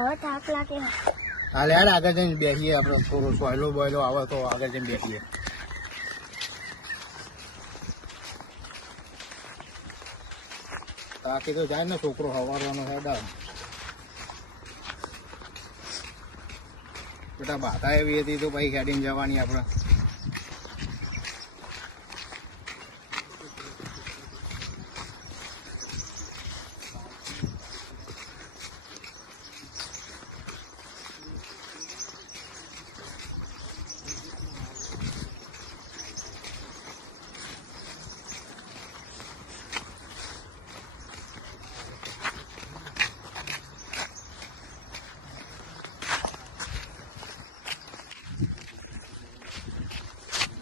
હવે થાક લાગે. હાલ યાર આગળ જઈને બેસીએ આપણે થોડો સોયલો બોયલો આવે તો આગળ જઈને બેસીએ. બાકી તો જાય ને છોકરો હવારવાનો હેડા બેટા બાધા એવી હતી તો ભાઈ હેડીને જવાની આપણે.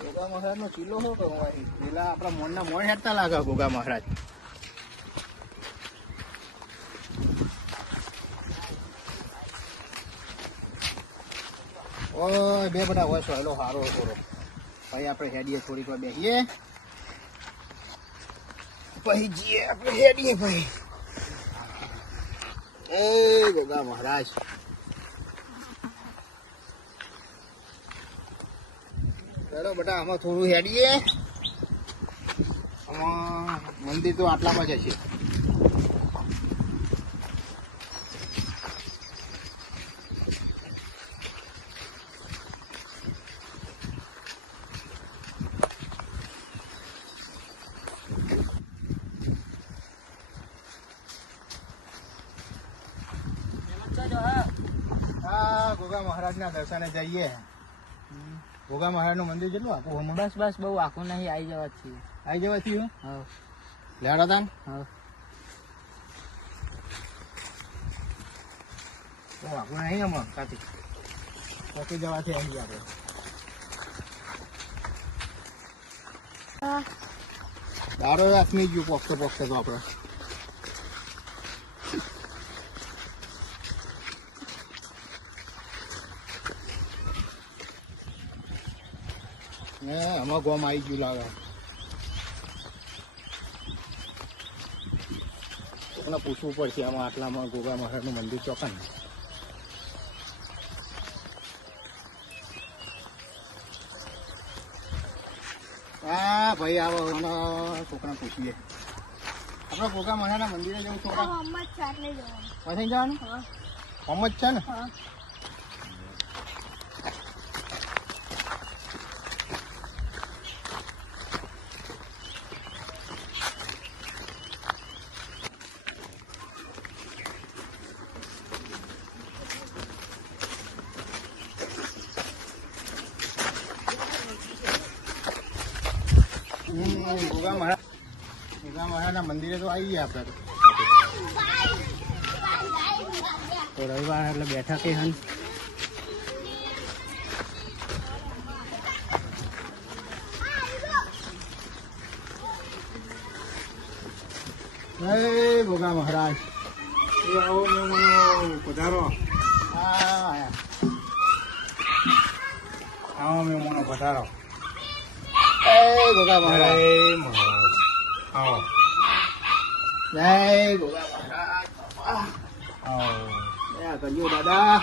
ગોગા મહારાજ નો ચીલો હો પેલા આપડા મોનના મોણ હેડતા લાગે ગોગા મહારાજ. ઓય બે બધા હોય સોયલો સારો થોડો ભાઈ આપણે હેડીએ થોડીક વાર બેસીએ પછી જઈએ આપણે હેડીએ ભાઈ. એ ગોગા મહારાજ ચાલો બેટા આમાં થોડું હેડીએ. આમાં મંદિર તો આટલામાં જ હશે. હા ગોગા મહારાજના દર્શને જઈએ. ગોગા મહારાજનું મંદિર કેટલું આખું હમણાં? બસ બસ બહુ આખું નહીં, આવી જવા છીએ. આવી જવા થયું? હા લેડા તાન હા બહુ આખું નહીં આમાં કાચી પકી જવાથી આવી ગયા આપણે. દારો રાખી ગયું પોખતે પોખતે તો આપણે. આમાં ગોમ આવી ગયું લાગે. એને પૂછવું પડશે આમાં આટલામાં ગોગા મહારાજનું મંદિર ચોકન. હા ભાઈ આવો છોકરા પૂછીએ. આપણે ગોગા મહારાજના મંદિરે જવું છોકરા પછી જવાનું આમ જ છે ને? ગોગા મહારાજના મંદિરે તો આવી ગયા આપણે તો રવિવાર એટલે બેઠા કે હન. ગોગા મહારાજ આવો મેમનો પધારો. હા આવો મેમનો પધારો. ગોગા મહારાજ આવો. જય ગોગા મહારાજ. આવો કરજો દાદા.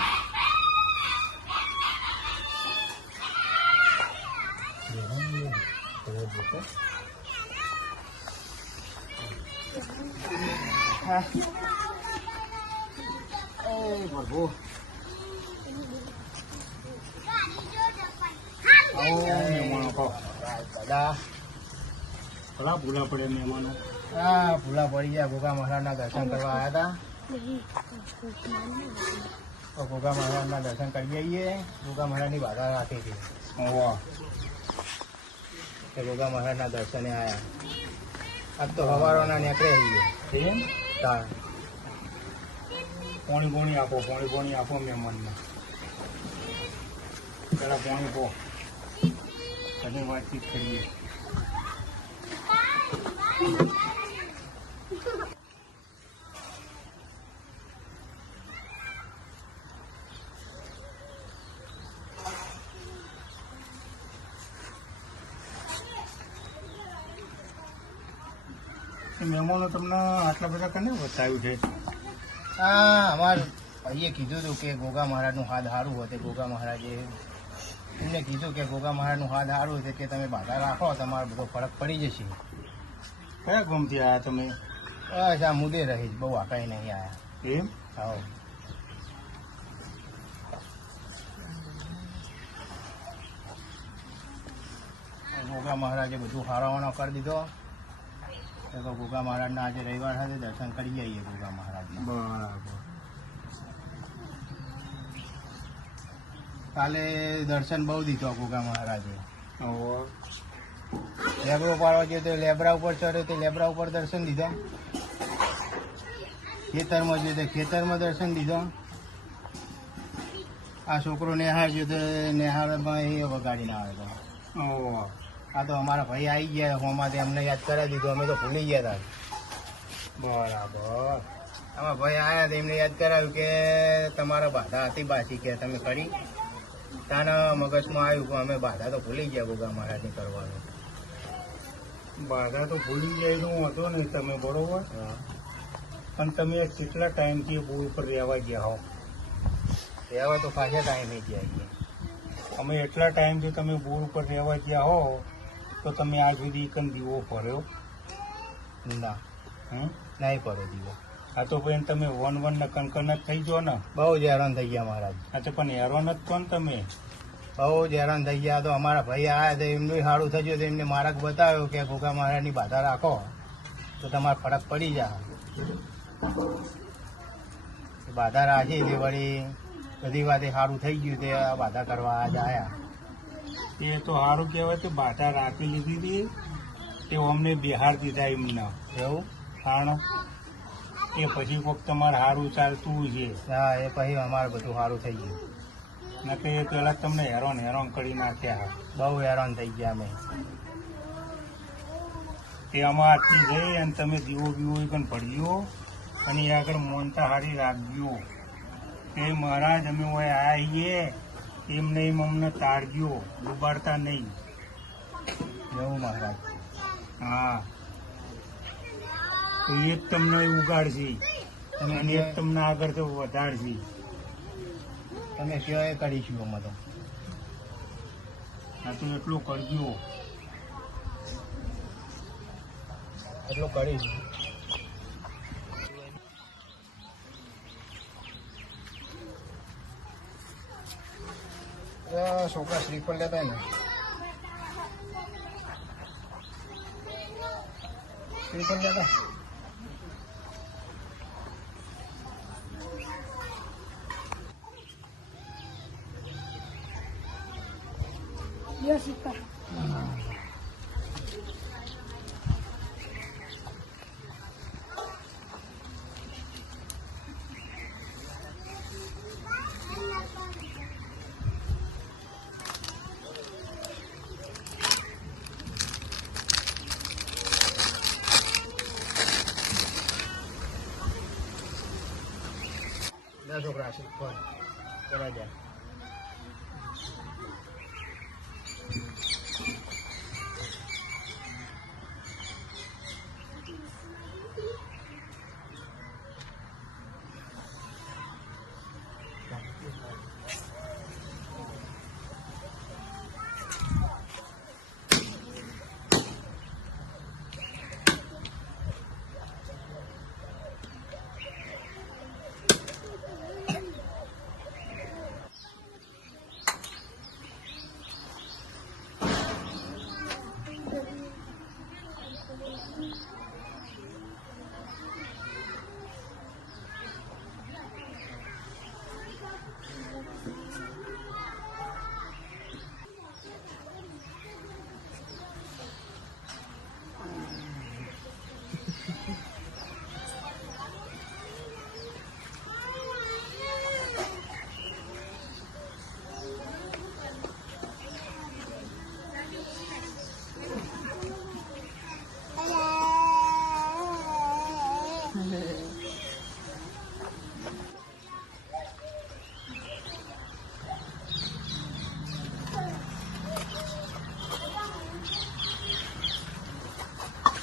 પ્રભુ દાદા ભલા ભૂલા પડે મહેમાનો. હા ભૂલા પડી ગયા. ગોગા મહારાજના દર્શન કરવા આવ્યા હતા તો ગોગા મહારાજના દર્શન કરી આવીએ. ગોગા મહારાજની બાધા રાખી હતી તો ગોગા મહારાજના દર્શને આવ્યા. આજ તો હવારોના નીકળે એમ તાર પોણી આપો મહેમાનને. પેલા પોણી પો પછી વાતચીત કરીએ. મહેમાનો તમને આટલા બધા કને બતાવ્યું છે? હા અમારે ભાઈએ કીધું હતું કે ગોગા મહારાજનું હાથ સારું હોય તે ગોગા મહારાજે એમને કીધું કે ગોગા મહારાજનું હાથ સારું છે કે તમે બાધા રાખો તમારો બધો ફરક પડી જશે. કયા ગામથી આવ્યા તમે? બસ આ મુદે રહી બહુ આકાઈ નહીં આવ્યા. એમ? હા. ગોગા મહારાજે બધું હારાવાનો કરી દીધો. તો ગોગા મહારાજના આજે રવિવાર સાથે દર્શન કરી આવીએ ગોગા મહારાજના. બરાબર. કાલે દર્શન બહુ દીધો ગોગા મહારાજે. ઓહો. લેબરો પાડવા ગયો તો લેબરા ઉપર ચડ્યો તો લેબરા ઉપર દર્શન દીધો. ખેતરમાં ગયો તો ખેતરમાં દર્શન દીધો. આ છોકરો નેહાળ ગયો તો નેહાળમાં એ વગાડીને આવે તો. ઓહો. આ તો અમારા ભાઈ આવી ગયા હોમાંથી અમને યાદ કરાવી દીધું. અમે તો ભૂલી ગયા હતા. બરાબર. આમાં ભાઈ આવ્યા તો એમને યાદ કરાવ્યું કે તમારા બાધા હતી બાસી કે તમે કરી. તાના મગજમાં આવ્યું કે અમે બાધા તો ભૂલી ગયા ગોગા મહારાજની કરવાનું. બાધા તો ભૂલી જાય તો હતો ને તમે, બરોબર. પણ તમે કેટલા ટાઈમથી બોર ઉપર રહેવા ગયા હો? રહેવા તો પાછા ટાઈમે ગયા. અમે એટલા ટાઈમથી તમે બોર ઉપર રહેવા ગયા હો તો તમે આ સુધી એકન દીવો ફર્યો? ના, હમ? નહીં પડે દીવો. આ તો ભાઈ તમે વન ને કનકન જ થઈ ગયો ને. બહુ જ હેરાન થઈ ગયા મહારાજ. આ તો પણ હેરાન જ છો ને તમે. બહુ જ હેરાન થઈ ગયા. તો અમારા ભાઈ આવ્યા તો એમનું સારું થઈ ગયું. એમને માર્ગ બતાવ્યો કે ગોગા મહારાજની બાધા રાખો તો તમારે ફરક પડી જાય. બાધા રાખી તે વળી બધી વાતે સારું થઈ ગયું. તે આ બાધા કરવા આજ આવ્યા. એ તો સારું કહેવાય તો બાધા રાખી લીધી હતી તે અમને બિહાર દીધા એમને. એવું? કારણ એ પછી કોઈક તમારે સારું ચાલતું છે. હા, એ પછી અમારે બધું સારું થઈ ગયું. નકે એ પેલા તમને હેરાન કરી નાખ્યા. બહુ હેરાન થઈ ગયા અમે. એ આમાં આટલી જઈ અને તમે દીવો બીવો પણ પડ્યો અને એ આગળ મોનતા હારી રાખજો કે મહારાજ અમે હોય આવીએ એમ નહીં અમને તાળજો, ડૂબાડતા નહીં. એવું મહારાજ? હા, તો એ જ તમને ઉગાડશે અને એ જ તમને આગળ તો વધારશે. તમે કયો એ કરીશું અમે તો. હા, તો એટલું કરજો. એટલું કરીશું. છોકરા શ્રીફળ લેતા ને શ્રીફળ લેતા. છોકરા શ્રીફળ કરવા જાય.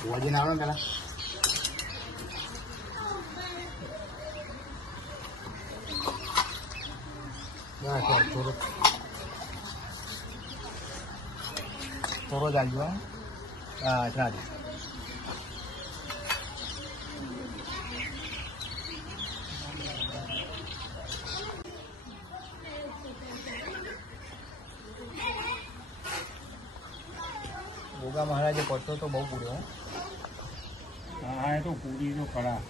વજન આવે પેલા થોડો જ આવજો હા ચાલ ગોગા મહારાજે પડતો તો બહુ પૂર્યો હા એ તો પૂરી તો ખરા.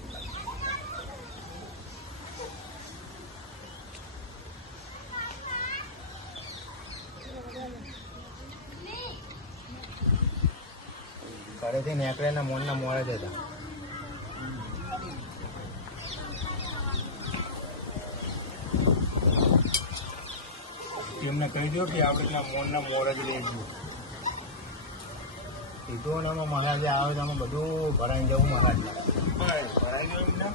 ઘરેથી નીકળે ને મોનના મોડે જ હતા. એમને કહી દો કે આપણે મોરના મોર જ રહેજો. કીધું ને એમાં મહારાજે આવે તો અમે બધું ભરાઈને જવું મહારાજ બસ ભરાઈ ગયો એમને.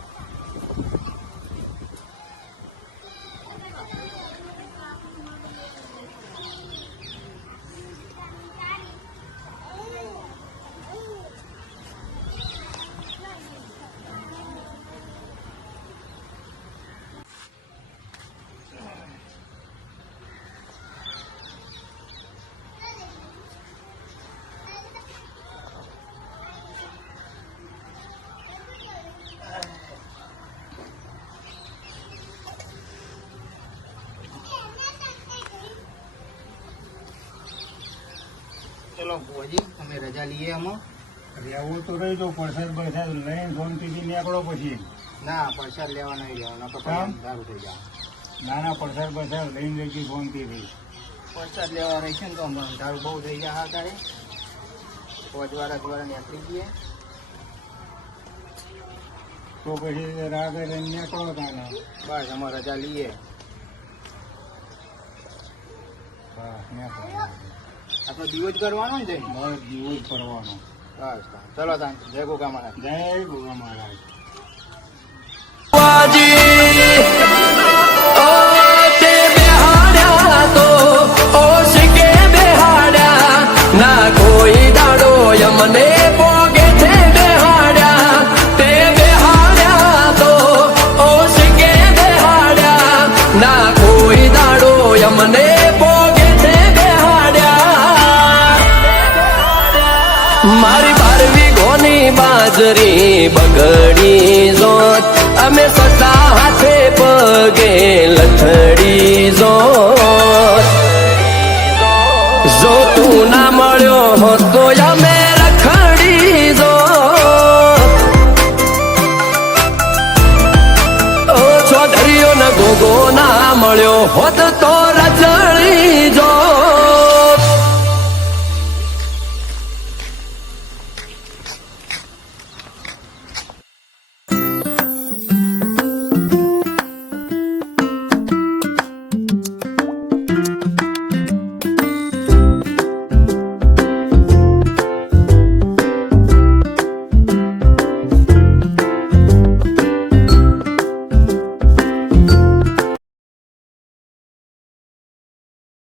ચલો ભુવાજી અમે રજા લઈએ આમાં. રહેવું તો રહી જાઓ, પ્રસાદ બરસાદ લઈને શાંતિથી નીકળો પછી. ના પ્રસાદ લેવા નહીં લેવાનો તો કેમ? દારૂ થઈ જાય. નાના પ્રસાદ બરસાદ લઈને જઈશું શાંતિથી. પ્રસાદ લેવા રહેશે ને તો અમારે દારૂ બહુ થઈ જાય હા તારે પોજવાળા દ્વારા નીકળી જઈએ. તો પછી રાગે લઈને નીકળો તાને. બસ અમે રજા લઈએ. હા નીકળો. આપણે દીવો જ કરવાનો ને જઈ બસ દીવો જ કરવાનો. બસ ચલો તાન જય ગોગા મહારાજ. જય ગોગા મહારાજ. ના કોઈ દાડો યમને પોગે છે બેહાડ્યા તે બેહાડ્યા તો ઓશકે બેહાડ્યા ના કોઈ દાડો યમને પોગે છે બેહાડ્યા મારી 12 ગોની બાજરી બગડી જોત અમે સતા હાથે પગે લથડી જોત જો તું ના મળ્યો હોત તો અમે રખડી જો ઓ છોડરીઓ ને ગોગો ના મળ્યો હોત